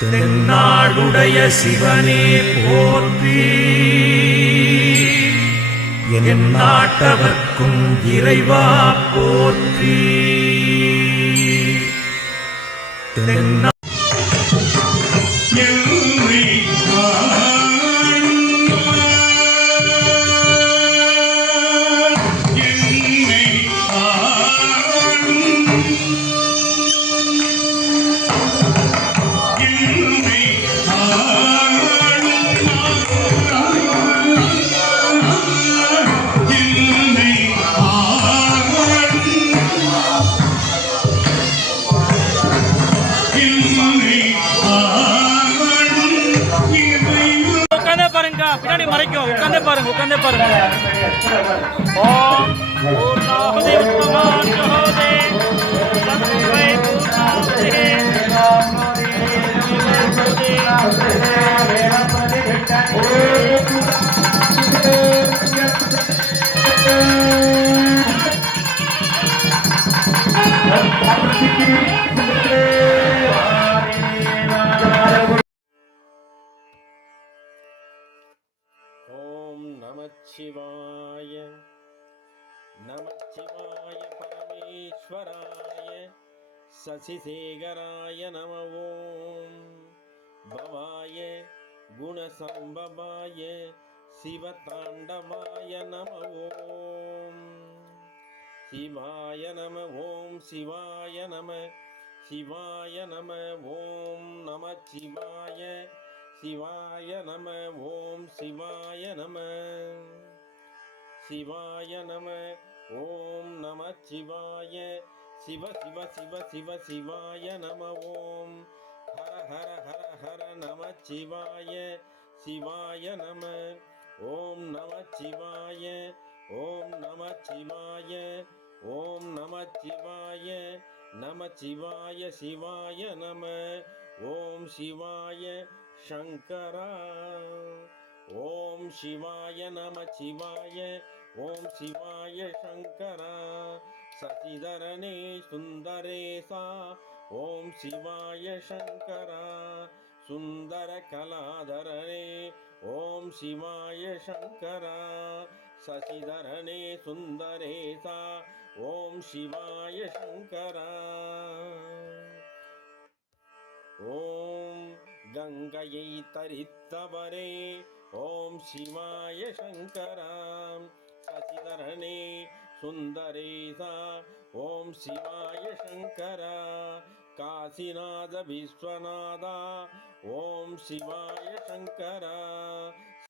தென்னாடுடைய சிவனே போற்றி, என் நாட்டவர்க்கும் இறைவா போற்றி. தென்னா பின்னாடி மறைக்கும். உட்காந்தே பாருங்க, உட்காந்தே பாருங்க. ஓம் பூர்ணாஹுதி உத்தமான் ஜோதே சத்வை பூர்ணாஹுதி நமச்சிவாய நமச்சிவாய பரமேஸ்வராய சசிசேகராய நம. ஓம் பவாய குணசம்பவாய சிவதாண்டவாய நம. ஓம் சிவாய நம. ஓம் சிவாய நம. சிவாய நம. ஓம் நமச்சிவாய சிவாய நம. ஓம் சிவாய நம. சிவாய நம. ஓம் நமச்சிவாய சிவ சிவ சிவ சிவ சிவாய நம. ஓம் ஹர ஹர ஹர ஹர நமச்சிவாய சிவாய நம. ஓம் நமச்சிவாய. ஓம் நமச்சிவாய. ஓம் நமச்சிவாய. நமச்சிவாய சிவாய நம. ஓம் சிவாய சங்கரா. ஓம் சிவாய நம. சிவாய. ஓம் சிவாய சங்கரா. சசிதரனே சுந்தரேசா. ஓம் சிவாய சங்கரா. சுந்தர கலாதரனே. ஓம் சிவாய சங்கரா. சசிதரனே சுந்தரேசா. ஓம் சிவாய சங்கரா. ஓம் கங்கையை தரித்தவரே. ஓம் சிவாய சங்கரா. சசிதரனே சுந்தரேசா. ஓம் சிவாய சங்கரா. காசிநாத விஸ்வநாதா. ஓம் சிவாய சங்கரா.